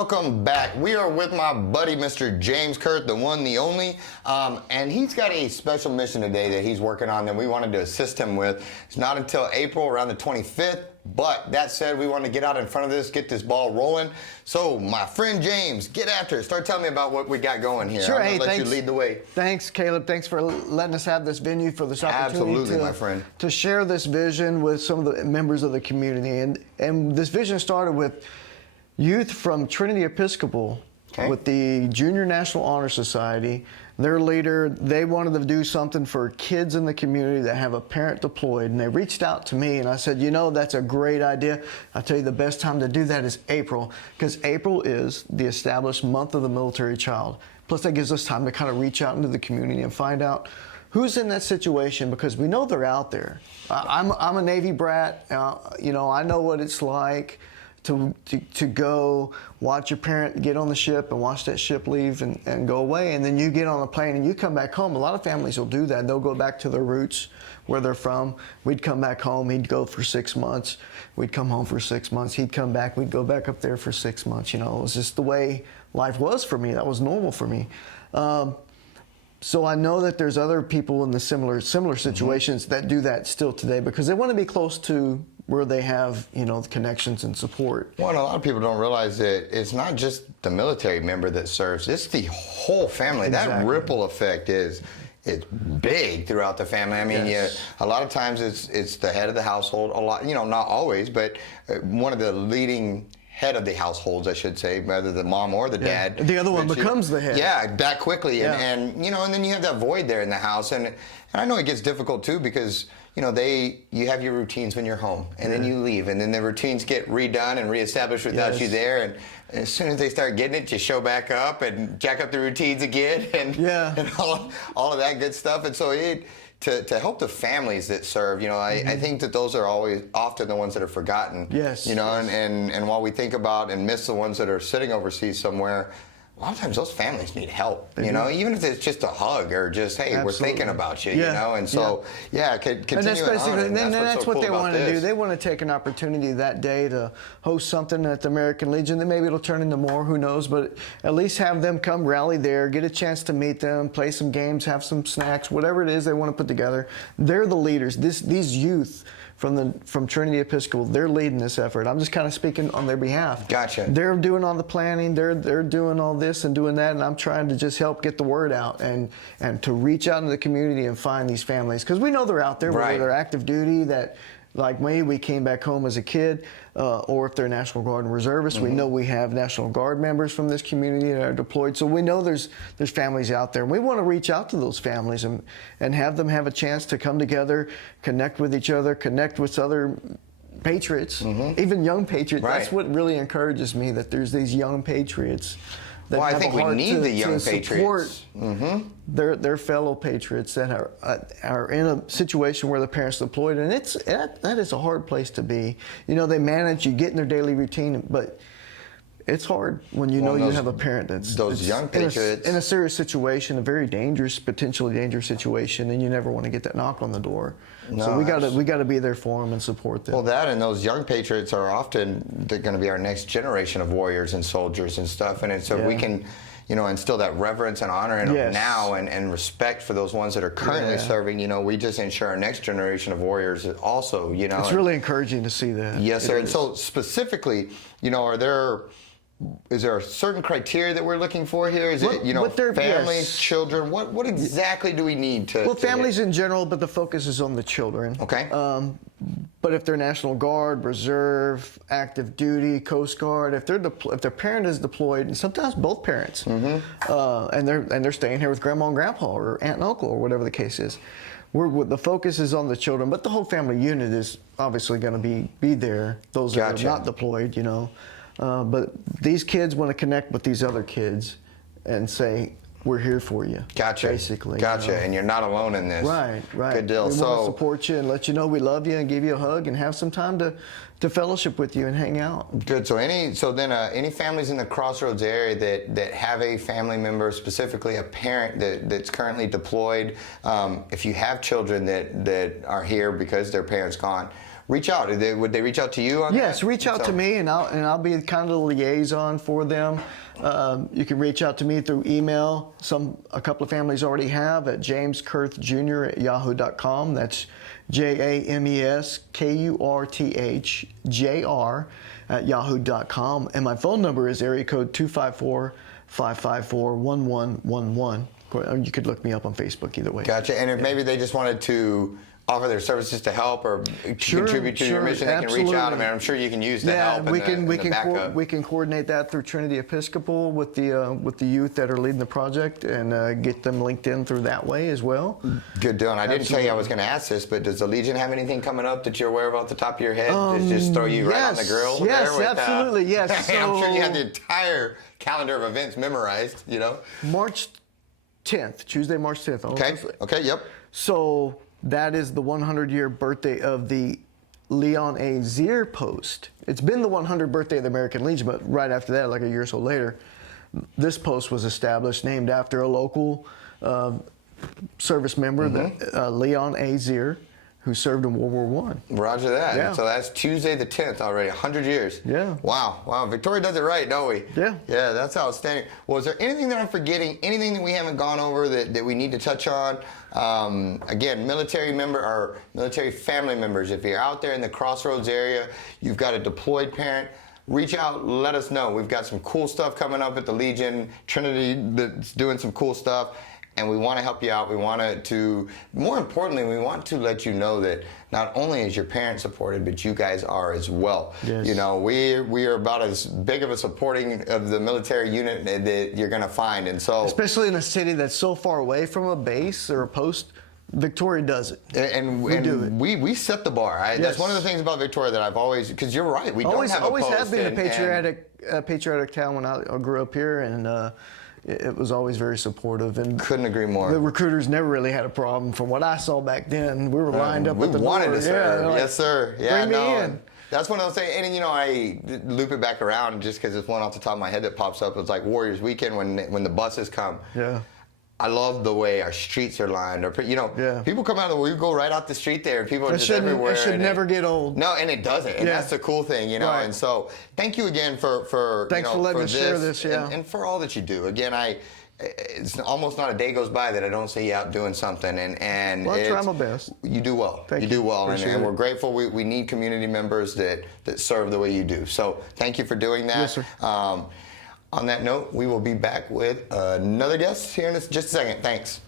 welcome back. We are with my buddy, Mr. James Kurth, the one, the only, and he's got a special mission today that he's working on that we wanted to assist him with. It's not until April, around the 25th, but that said, we want to get out in front of this, get this ball rolling. So, my friend James, get after it. Start telling me about what we got going here. Sure, I'm gonna let you lead the way. Thanks, Caleb. Thanks for letting us have this venue for this opportunity. Absolutely, my friend. To share this vision with some of the members of the community. And this vision started with youth from Trinity Episcopal, with the Junior National Honor Society. Their leader, they wanted to do something for kids in the community that have a parent deployed, and they reached out to me, and I said, you know, that's a great idea. I tell you, the best time to do that is April, because April is the established month of the military child. Plus, that gives us time to kind of reach out into the community and find out who's in that situation, because we know they're out there. I'm a Navy brat. You know, I know what it's like to go watch your parent get on the ship and watch that ship leave and go away, and then you get on a plane and you come back home. A lot of families will do that. They'll go back to their roots, where they're from. We'd come back home. He'd go for 6 months. We'd come home for 6 months. He'd come back. We'd go back up there for 6 months. You know, it was just the way life was for me. That was normal for me. So I know that there's other people in the similar situations that do that still today, because they want to be close to where they have, you know, the connections and support. Well, a lot of people don't realize that it's not just the military member that serves, it's the whole family. Exactly. That ripple effect it's big throughout the family. I mean, yes. A lot of times it's the head of the household, a lot, you know, not always, but one of the leading head of the households, I should say, whether the mom or the dad. The other one becomes the head. Yeah, that quickly. And you know, and then you have that void there in the house. And I know it gets difficult too, because you know, you have your routines when you're home, and then you leave, and then the routines get redone and reestablished without you there, and as soon as they start getting it, you show back up and jack up the routines again, and all of that good stuff. And so to help the families that serve, you know, I think that those are often the ones that are forgotten. Yes. You know, and while we think about and miss the ones that are sitting overseas somewhere, a lot of times those families need help, you know, even if it's just a hug or just, hey, we're thinking about you, you know, and so, continue. And that's basically, and that's what they want to do. They want to take an opportunity that day to host something at the American Legion. Then maybe it'll turn into more, who knows, but at least have them come rally there, get a chance to meet them, play some games, have some snacks, whatever it is they want to put together. They're the leaders. These youth from Trinity Episcopal, they're leading this effort. I'm just kind of speaking on their behalf. Gotcha. They're doing all the planning, they're doing all this and doing that, and I'm trying to just help get the word out and to reach out into the community and find these families, because we know they're out there, whether they're active duty, that like me, we came back home as a kid, or if they're National Guard and reservists. We know we have National Guard members from this community that are deployed, so we know there's families out there. And we want to reach out to those families and have them have a chance to come together, connect with each other, connect with other patriots, even young patriots. That's what really encourages me, that there's these young patriots. Well, I think we need the young patriots. Their fellow patriots that are in a situation where the parents deployed, and that is a hard place to be. You know, they manage, you get in their daily routine, but it's hard when you know you have a parent that's young patriots in a serious situation, a very dangerous, potentially dangerous situation, and you never want to get that knock on the door. No, so we got to be there for them and support them. Well, that and those young patriots are often going to be our next generation of warriors and soldiers and stuff, and so we can, you know, instill that reverence and honor in them now, and respect for those ones that are currently serving. You know, we just ensure our next generation of warriors also. You know, it's really encouraging to see that. Yes, sir. And so specifically, you know, is there a certain criteria that we're looking for here? Is it, you know, families, children? What exactly do we need to? Well, families in general, but the focus is on the children. Okay. But if they're National Guard, Reserve, active duty, Coast Guard, if their parent is deployed, and sometimes both parents, and they're staying here with grandma and grandpa or aunt and uncle or whatever the case is, the focus is on the children, but the whole family unit is obviously going to be there. Those that are not deployed, you know. But these kids want to connect with these other kids and say, we're here for you. Gotcha. Basically. Gotcha. You know? And you're not alone in this. Right. Good deal. We want to support you and let you know we love you and give you a hug and have some time to fellowship with you and hang out. Good. So any families in the Crossroads area that have a family member, specifically a parent that's currently deployed, if you have children that are here because their parents gone, reach out? Would they reach out to you on that? Yes, reach out to me, and I'll be kind of the liaison for them. You can reach out to me through email. A couple of families already have at jameskurthjr@yahoo.com. That's JamesKurthJr@yahoo.com. And my phone number is area code 254-554-1111. You could look me up on Facebook either way. Gotcha. And if maybe they just wanted to offer their services to help or contribute to your mission, they can reach out. I mean, I'm sure you can use the help and the backup. We can coordinate that through Trinity Episcopal with the youth that are leading the project and get them linked in through that way as well. Good deal. And I didn't tell you I was going to ask this, but does the Legion have anything coming up that you're aware of off the top of your head? Just throw you right on the grill? Yes, there with, absolutely. Yes. I'm sure you have the entire calendar of events memorized, you know? March 10th, Tuesday, March 10th. Okay, yep. So that is the 100-year birthday of the Leon A. Zier post. It's been the 100th birthday of the American Legion, but right after that, like a year or so later, this post was established, named after a local service member, Leon A. Zier, who served in World War I. Roger that. Yeah. So that's Tuesday the 10th already, 100 years. Yeah. Wow. Victoria does it right, don't we? Yeah. Yeah, that's outstanding. Well, is there anything that I'm forgetting, anything that we haven't gone over that we need to touch on? Again, military family members, if you're out there in the Crossroads area, you've got a deployed parent, reach out, let us know. We've got some cool stuff coming up at the Legion, Trinity that's doing some cool stuff. And we want to help you out. We want to, more importantly, we want to let you know that not only is your parent supported, but you guys are as well. Yes. You know, we are about as big of a supporting of the military unit that you're going to find. And so, especially in a city that's so far away from a base or a post, Victoria does it. And we set the bar. Yes. That's one of the things about Victoria that I've always, because you're right, we don't have a post. Always have been a patriotic town when I grew up here, and it was always very supportive. And couldn't agree more. The recruiters never really had a problem. From what I saw back then, we were lined up at the door. We wanted to serve. Like, yes, sir. Yeah, bring me in. That's one of those things, and you know, I loop it back around just because it's one off the top of my head that pops up. It's like Warriors Weekend when the buses come. Yeah. I love the way our streets are lined. Or, you know, people come out, we go right out the street there, and people are just everywhere. It should never get old. No, and it doesn't. And that's the cool thing, you know. Right. And so, thank you again for Thanks for letting us share this, and for all that you do. Again, it's almost not a day goes by that I don't see you out doing something. And well, I try my best. You do well. Thank you. Do well, and we're it. grateful. We need community members that serve the way you do. So thank you for doing that. Yes, sir. On that note, we will be back with another guest here in just a second. Thanks.